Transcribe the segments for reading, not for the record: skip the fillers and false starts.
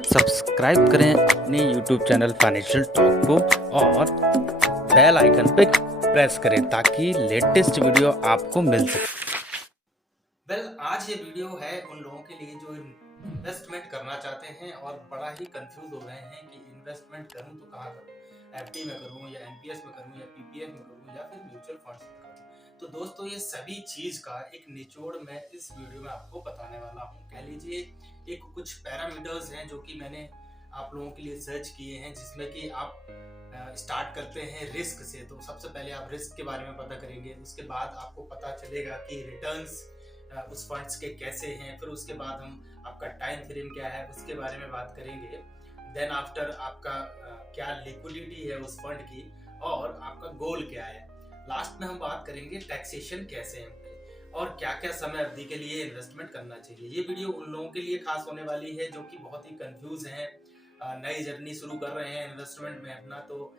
Subscribe करें अपने YouTube channel financial talk को और बेल आइकन पे प्रेस करें ताकि लेटेस्ट वीडियो आपको मिल सके। आज ये वीडियो है उन लोगों के लिए जो इन्वेस्टमेंट करना चाहते हैं और बड़ा ही कंफ्यूज हो रहे हैं कि इन्वेस्टमेंट करूं तो कहाँ करूं, एफडी में करूं या एनपीएस में करूं या पीपीएफ में करूं या फिर म्यूचुअल फंड्स में करूं। तो दोस्तों ये सभी चीज का एक निचोड़ मैं इस वीडियो में आपको बताने वाला हूं। कह लीजिए एक कुछ पैरामीटर्स हैं जो कि मैंने आप लोगों के लिए सर्च किए हैं, जिसमें कि आप स्टार्ट करते हैं रिस्क से। तो सबसे पहले आप रिस्क के बारे में पता करेंगे, उसके बाद आपको पता चलेगा कि रिटर्न्स उस फंड्स के कैसे हैं, फिर उसके बाद हम आपका टाइम फ्रेम क्या है उसके बारे में बात करेंगे। देन आफ्टर आपका क्या लिक्विडिटी है उस फंड की और आपका गोल क्या है। लास्ट में हम बात करेंगे टैक्सेशन कैसे है और क्या क्या समय अवधि के लिए इन्वेस्टमेंट करना चाहिए। ये वीडियो उन लोगों के लिए खास होने वाली है जो कि बहुत ही कंफ्यूज हैं, नई जर्नी शुरू कर रहे हैं इन्वेस्टमेंट में अपना। तो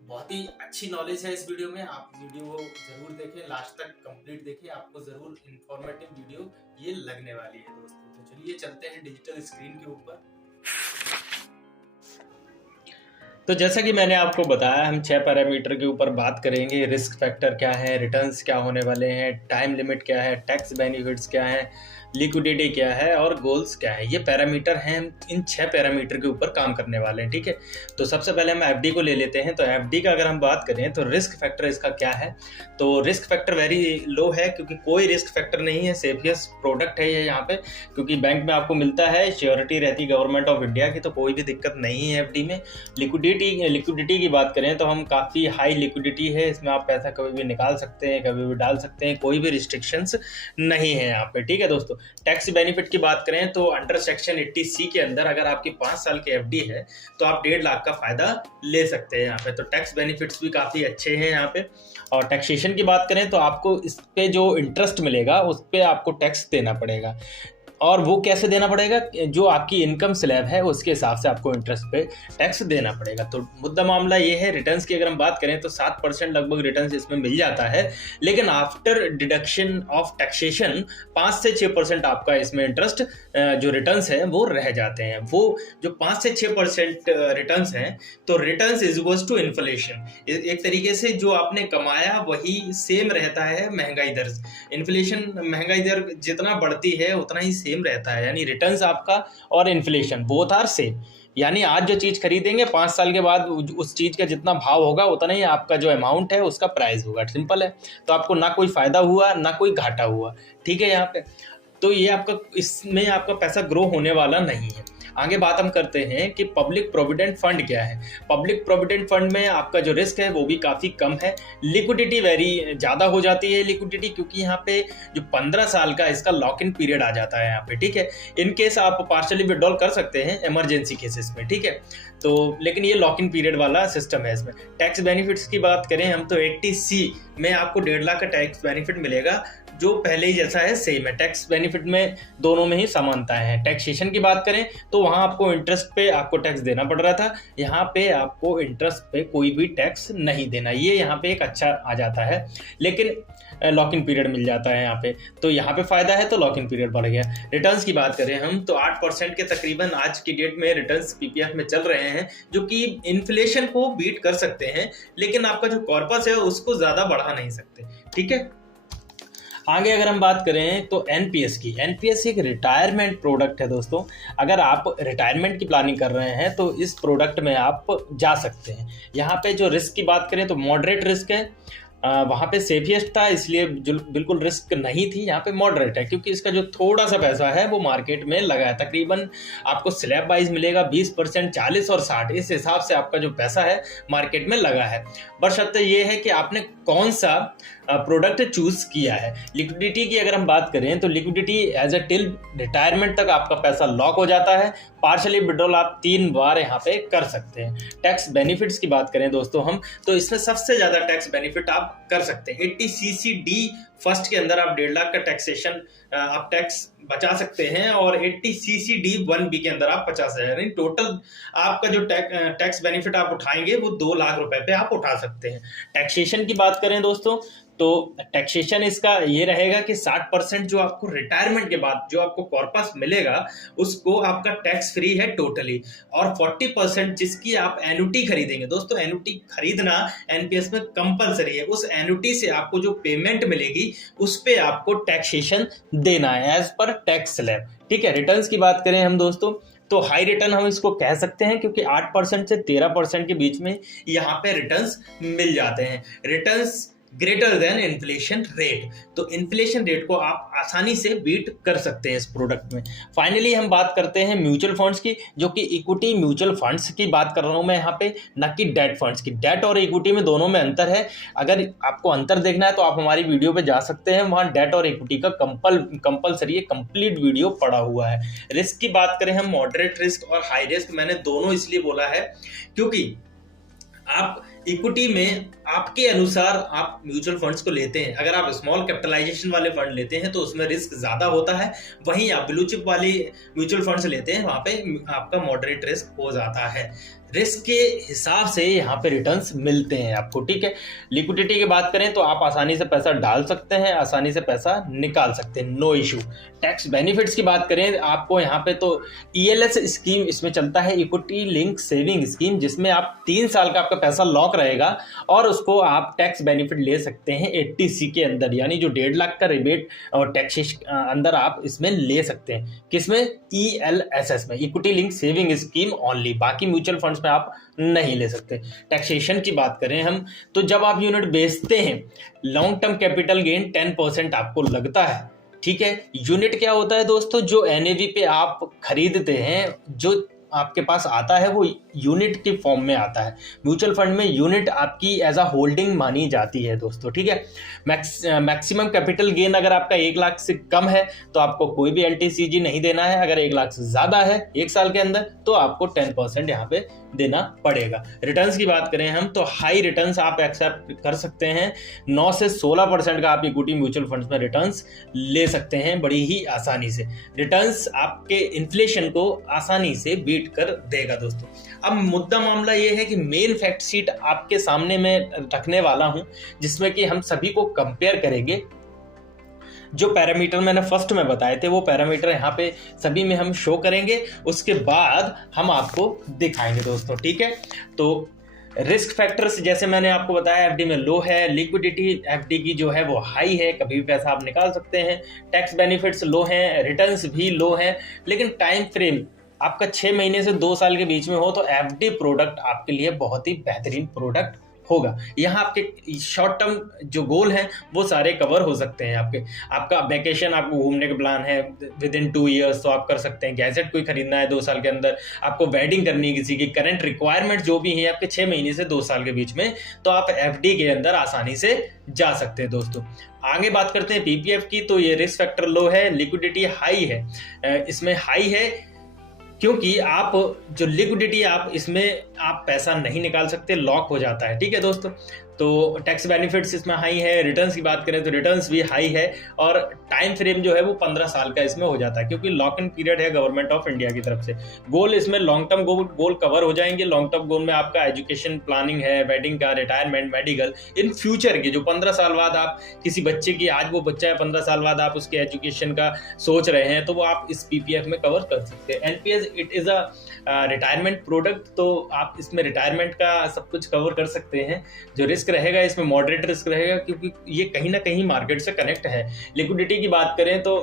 बहुत ही अच्छी नॉलेज है इस वीडियो में, आप वीडियो को जरूर देखें, लास्ट तक कंप्लीट देखें, आपको जरूर इंफॉर्मेटिव वीडियो ये लगने वाली है दोस्तों। तो चलिए चलते हैं डिजिटल स्क्रीन के ऊपर। तो जैसा कि मैंने आपको बताया, हम 6 पैरामीटर के ऊपर बात करेंगे। रिस्क फैक्टर क्या है, रिटर्न्स क्या होने वाले हैं, टाइम लिमिट क्या है, टैक्स बेनिफिट्स क्या है, लिक्विडिटी क्या है और गोल्स क्या है। ये पैरामीटर हैं, इन 6 पैरामीटर के ऊपर काम करने वाले हैं, ठीक है। तो सबसे पहले हम एफडी को ले लेते हैं। तो एफडी का अगर हम बात करें तो रिस्क फैक्टर इसका क्या है। तो रिस्क फैक्टर वेरी लो है क्योंकि कोई रिस्क फैक्टर नहीं है, सेफियस्ट प्रोडक्ट है ये यहाँ पे, क्योंकि बैंक में आपको मिलता है, श्योरिटी रहती गवर्नमेंट ऑफ इंडिया की, तो कोई भी दिक्कत नहीं है एफडी में। लिक्विडिटी की बात करें तो हम काफ़ी हाई लिक्विडिटी है, इसमें आप पैसा कभी भी निकाल सकते हैं, कभी भी डाल सकते हैं, कोई भी रिस्ट्रिक्शंस नहीं है यहाँ पे, ठीक है दोस्तों। टैक्स बेनिफिट की बात करें तो अंडर सेक्शन 80C के अंदर अगर आपकी 5 साल की एफडी है तो आप 1.5 लाख का फायदा ले सकते हैं यहाँ पे। तो टैक्स बेनिफिट्स भी काफ़ी अच्छे हैं यहाँ पे। और टैक्सेशन की बात करें तो आपको इस पे जो इंटरेस्ट मिलेगा उस पर आपको टैक्स देना पड़ेगा, और वो कैसे देना पड़ेगा, जो आपकी इनकम स्लैब है उसके हिसाब से आपको इंटरेस्ट पे टैक्स देना पड़ेगा। तो मुद्दा मामला ये है। रिटर्न्स की अगर हम बात करें तो 7% लगभग रिटर्न्स इसमें मिल जाता है, लेकिन आफ्टर डिडक्शन ऑफ टैक्सेशन 5 से 6% आपका इसमें इंटरेस्ट जो रिटर्न्स है वो रह जाते हैं। वो जो 5 से 6% रिटर्न्स हैं, तो returns is equals to inflation. एक तरीके से जो आपने कमाया वही सेम रहता है महंगाई दर। इन्फ्लेशन, महंगाई दर जितना बढ़ती है उतना ही सेम रहता है, यानी रिटर्न्स आपका और इन्फ्लेशन बोथ आर सेम। यानी आज जो चीज खरीदेंगे 5 साल के बाद उस चीज का जितना भाव होगा उतना ही आपका जो अमाउंट है उसका प्राइस होगा, सिंपल है। तो आपको ना कोई फायदा हुआ ना कोई घाटा हुआ, ठीक है यहाँ पे। तो ये आपका, इसमें आपका पैसा ग्रो होने वाला नहीं है। आगे बात हम करते हैं कि पब्लिक प्रोविडेंट फंड क्या है। पब्लिक प्रोविडेंट फंड में आपका जो रिस्क है वो भी काफ़ी कम है, लिक्विडिटी वेरी ज़्यादा हो जाती है लिक्विडिटी, क्योंकि यहाँ पे जो 15 साल का इसका लॉक इन पीरियड आ जाता है यहाँ पे, ठीक है। इन केस आप पार्शली विड्रॉल कर सकते हैं इमरजेंसी केसेस में, ठीक है। तो लेकिन ये लॉक इन पीरियड वाला सिस्टम है इसमें। टैक्स बेनिफिट्स की बात करें हम तो 80C में आपको 1.5 लाख का टैक्स बेनिफिट मिलेगा, जो पहले ही जैसा है सेम है। टैक्स बेनिफिट में दोनों में ही समानता है। टैक्सेशन की बात करें तो वहाँ आपको इंटरेस्ट पे आपको टैक्स देना पड़ रहा था, यहाँ पे आपको इंटरेस्ट पे कोई भी टैक्स नहीं देना। ये यहाँ पे एक अच्छा आ जाता है, लेकिन लॉक इन पीरियड मिल जाता है यहाँ पे, तो यहाँ पे फायदा है तो लॉक इन पीरियड बढ़ गया। रिटर्न्स की बात करें हम तो 8% के तकरीबन आज की डेट में रिटर्न्स पीपीएफ में चल रहे हैं, जो कि इन्फ्लेशन को बीट कर सकते हैं, लेकिन आपका जो कॉर्पस है उसको ज्यादा बढ़ा नहीं सकते, ठीक है। आगे अगर हम बात करें तो एनपीएस की, एनपीएस एक रिटायरमेंट प्रोडक्ट है दोस्तों। अगर आप रिटायरमेंट की प्लानिंग कर रहे हैं तो इस प्रोडक्ट में आप जा सकते हैं। यहाँ पे जो रिस्क की बात करें तो मॉडरेट रिस्क है, वहाँ पे सेफिएस्ट था इसलिए बिल्कुल रिस्क नहीं थी। यहाँ पे मॉडरेट है क्योंकि इसका जो थोड़ा सा पैसा है वो मार्केट में लगा है, तकरीबन आपको स्लैब वाइज मिलेगा 20%, 40 और 60, इस हिसाब से आपका जो पैसा है मार्केट में लगा है। बशर्ते ये है कि आपने कौन सा प्रोडक्ट चूज किया है। लिक्विडिटी की अगर हम बात करें तो liquidity as a till retirement तक आपका पैसा लॉक हो जाता है। पार्शली विड्रॉल आप 3 बार यहाँ पे कर सकते हैं। टैक्स बेनिफिट्स की बात करें दोस्तों हम तो इसमें सबसे ज्यादा टैक्स बेनिफिट आप कर सकते हैं। 80CCD फर्स्ट के अंदर आप 1.5 लाख का टैक्सेशन आप टैक्स बचा सकते हैं और 80 CCD1B के अंदर आप 50,000, यानी टोटल आपका जो टैक्स बेनिफिट आप उठाएंगे वो 2 लाख रुपए पे आप उठा सकते हैं। टैक्सेशन की बात करें दोस्तों तो टैक्सेशन इसका ये रहेगा कि 60% जो आपको रिटायरमेंट के बाद जो आपको कॉर्पस मिलेगा उसको आपका टैक्स फ्री है टोटली, और 40% जिसकी आप एन्युटी खरीदेंगे। दोस्तों एन्युटी खरीदना एनपीएस में कंपलसरी है, उस एन्युटी से आपको जो पेमेंट मिलेगी उस पे आपको टैक्सेशन देना है एज पर टैक्स स्लैब। ठीक है, रिटर्न्स की बात करें हम दोस्तों तो हाई रिटर्न हम इसको कह सकते हैं क्योंकि 8% से 13% के बीच में यहाँ पे रिटर्न्स मिल जाते हैं। Returns greater than inflation rate, तो इन्फ्लेशन रेट को आप आसानी से बीट कर सकते हैं इस प्रोडक्ट में। फाइनली हम बात करते हैं म्यूचुअल फंड्स की, जो कि इक्विटी म्यूचुअल फंड्स की बात कर रहा हूं मैं यहाँ पे, न कि डेट फंड्स की। डेट और इक्विटी में दोनों में अंतर है, अगर आपको अंतर देखना है तो आप हमारी वीडियो पे जा सकते हैं, वहाँ डेट और इक्विटी का कंपलसरी कंप्लीट वीडियो पड़ा हुआ है। रिस्क की बात करें हम, मॉडरेट रिस्क और हाई रिस्क, मैंने दोनों इसलिए बोला है क्योंकि आप इक्विटी में आपके अनुसार आप म्यूचुअल फंड्स को लेते हैं। अगर आप स्मॉल कैपिटलाइजेशन वाले फंड लेते हैं तो उसमें रिस्क ज़्यादा होता है, वहीं आप ब्लू चिप वाली म्यूचुअल फंड्स लेते हैं वहाँ पे आपका मॉडरेट रिस्क हो जाता है। रिस्क के हिसाब से यहाँ पे रिटर्न्स मिलते हैं आपको। ठीक है, लिक्विडिटी की बात करें तो आप आसानी से पैसा डाल सकते हैं, आसानी से पैसा निकाल सकते हैं, नो इशू। टैक्स बेनिफिट्स की बात करें आपको यहाँ पे तो ELS स्कीम इसमें चलता है, इक्विटी लिंक सेविंग स्कीम, जिसमें आप 3 साल का आपका पैसा लॉक रहेगा और उसको आप टैक्स बेनिफिट ले सकते हैं 80C के अंदर, यानी जो 1.5 लाख का रिबेट और टैक्स अंदर आप इसमें ले सकते हैं। किसमें? ELSS में, equity link saving scheme only, बाकी म्यूचुअल फंड्स में आप नहीं ले सकते। टैक्सेशन की बात करें हम तो जब आप यूनिट बेचते हैं लॉन्ग टर्म कैपिटल गेन 10% आपको लगता है। ठीक है, यूनिट क्या होता है दोस्तों? जो NAV पे आप खरीदते हैं, जो आपके पास आता है वो यूनिट के फॉर्म में आता है। म्यूचुअल फंड में यूनिट आपकी एज अ होल्डिंग मानी जाती है दोस्तों। ठीक है, मैक्सिमम कैपिटल गेन अगर आपका 1 लाख से कम है तो आपको कोई भी LTCG नहीं देना है। अगर 1 लाख से ज़्यादा है 1 साल के अंदर तो आपको 10% यहाँ पे देना पड़ेगा। रिटर्न्स की बात करें हम तो हाई रिटर्न्स आप एक्सेप्ट कर सकते हैं, 9 से 16% का आप इक्विटी म्यूचुअल फंड्स में रिटर्न्स ले सकते हैं बड़ी ही आसानी से। रिटर्न्स आपके इन्फ्लेशन को आसानी से बीट कर देगा दोस्तों। अब मुद्दा मामला ये है कि मेन फैक्ट शीट आपके सामने मैं रखने वाला हूं, जिसमें कि हम सभी को कंपेयर करेंगे। जो पैरामीटर मैंने फर्स्ट में बताए थे वो पैरामीटर यहाँ पे सभी में हम शो करेंगे, उसके बाद हम आपको दिखाएंगे दोस्तों। ठीक है, तो रिस्क फैक्टर्स जैसे मैंने आपको बताया FD में लो है, लिक्विडिटी FD की जो है वो हाई है, कभी भी पैसा आप निकाल सकते हैं, टैक्स बेनिफिट्स लो हैं, रिटर्न्स भी लो हैं, लेकिन टाइम फ्रेम आपका 6 महीने से 2 साल के बीच में हो तो FD प्रोडक्ट आपके लिए बहुत ही बेहतरीन प्रोडक्ट होगा। यहाँ आपके शॉर्ट टर्म जो गोल हैं वो सारे कवर हो सकते हैं। आपका वैकेशन, आपको घूमने का प्लान है विदिन 2 ईयर्स तो आप कर सकते हैं। गैजेट कोई खरीदना है 2 साल के अंदर, आपको वेडिंग करनी है किसी की, करंट रिक्वायरमेंट जो भी है आपके 6 महीने से 2 साल के बीच में, तो आप FD के अंदर आसानी से जा सकते हैं दोस्तों। आगे बात करते हैं PPF की, तो ये रिस्क फैक्टर लो है, लिक्विडिटी हाई है। इसमें हाई है क्योंकि आप जो लिक्विडिटी आप इसमें आप पैसा नहीं निकाल सकते, लॉक हो जाता है। ठीक है दोस्तों, तो टैक्स बेनिफिट्स इसमें हाई है। रिटर्न्स की बात करें तो रिटर्न्स भी हाई है और टाइम फ्रेम जो है वो 15 साल का इसमें हो जाता है, क्योंकि लॉक इन पीरियड है गवर्नमेंट ऑफ इंडिया की तरफ से। गोल इसमें लॉन्ग टर्म गोल कवर हो जाएंगे। लॉन्ग टर्म गोल में आपका एजुकेशन प्लानिंग है, वेडिंग का, रिटायरमेंट, मेडिकल, इन फ्यूचर के जो 15 साल बाद आप किसी बच्चे की, आज वो बच्चा है 15 साल बाद आप उसके एजुकेशन का सोच रहे हैं तो वो आप इस PPF में कवर कर सकते हैं। NPS it is a retirement product, तो आप इसमें रिटायरमेंट का सब कुछ कवर कर सकते हैं। जो रिस्क रहेगा इसमें मॉडरेट रिस्क रहेगा, क्योंकि ये कहीं ना कहीं मार्केट से कनेक्ट है। लिक्विडिटी की बात करें तो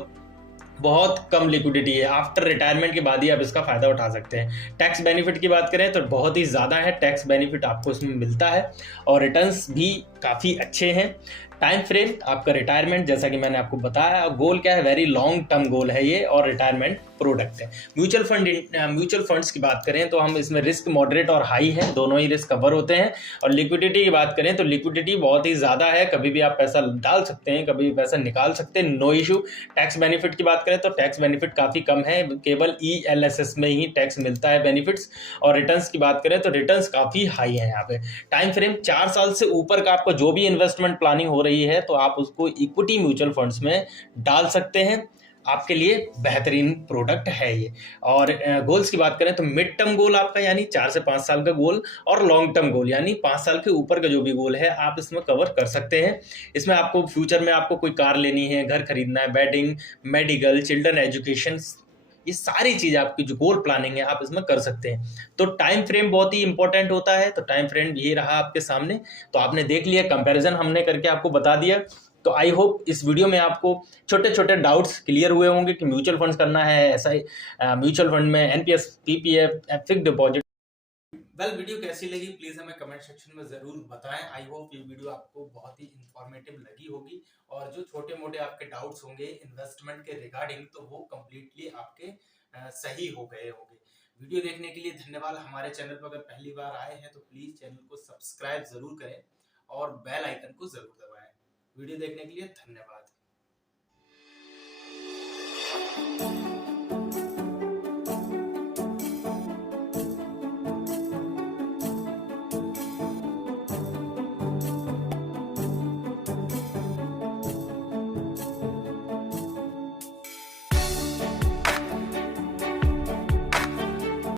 बहुत कम लिक्विडिटी है, आफ्टर रिटायरमेंट के बाद ही आप इसका फायदा उठा सकते हैं। टैक्स बेनिफिट की बात करें तो बहुत ही ज़्यादा है, टैक्स बेनिफिट आपको इसमें मिलता है और रिटर्न्स भी काफ़ी अच्छे हैं। टाइम फ्रेम आपका रिटायरमेंट, जैसा कि मैंने आपको बताया, गोल क्या है, वेरी लॉन्ग टर्म गोल है ये और रिटायरमेंट प्रोडक्ट है। म्यूचुअल फंड्स की बात करें तो हम इसमें रिस्क मॉडरेट और हाई है, दोनों ही रिस्क कवर होते हैं। और लिक्विडिटी की बात करें तो लिक्विडिटी बहुत ही ज़्यादा है, कभी भी आप पैसा डाल सकते हैं, कभी भी पैसा निकाल सकते हैं, नो इशू। टैक्स बेनिफिट की बात करें तो टैक्स बेनिफिट काफ़ी कम है, केवल ELSS में ही टैक्स मिलता है बेनिफिट्स। और रिटर्न्स की बात करें तो रिटर्न्स काफ़ी हाई है यहाँ पे। टाइम फ्रेम 4 साल से ऊपर का आपका जो भी इन्वेस्टमेंट प्लानिंग हो रही है तो आप उसको इक्विटी म्यूचुअल फंड्स में डाल सकते हैं, आपके लिए बेहतरीन प्रोडक्ट है ये। और गोल्स की बात करें तो मिड टर्म गोल आपका यानी 4 से 5 साल का गोल, और लॉन्ग टर्म गोल यानी 5 साल के ऊपर का जो भी गोल है आप इसमें कवर कर सकते हैं। इसमें आपको फ्यूचर में आपको कोई कार लेनी है, घर खरीदना है, वेडिंग, मेडिकल, चिल्ड्रन एजुकेशन, ये सारी चीज़ आपकी जो गोल प्लानिंग है आप इसमें कर सकते हैं। तो टाइम फ्रेम बहुत ही इंपॉर्टेंट होता है, तो टाइम फ्रेम ये रहा आपके सामने। तो आपने देख लिया, कंपैरिजन हमने करके आपको बता दिया। तो आई होप इस वीडियो में आपको छोटे छोटे डाउट्स क्लियर हुए होंगे कि म्यूचुअल फंड्स करना है, ऐसा म्यूचुअल फंड में NPS, PPF, fixed deposit. Video कैसी लगी प्लीज हमें कमेंट सेक्शन में जरूर बताएं। आई होप ये वीडियो आपको बहुत ही इंफॉर्मेटिव लगी होगी, और जो छोटे मोटे आपके डाउट्स होंगे इन्वेस्टमेंट के रिगार्डिंग तो वो कंप्लीटली आपके सही हो गए होंगे। वीडियो देखने के लिए धन्यवाद। हमारे चैनल पर अगर पहली बार आए हैं तो प्लीज चैनल को सब्सक्राइब जरूर करें और बेल आइकन को जरूर दबाएं। वीडियो देखने के लिए धन्यवाद।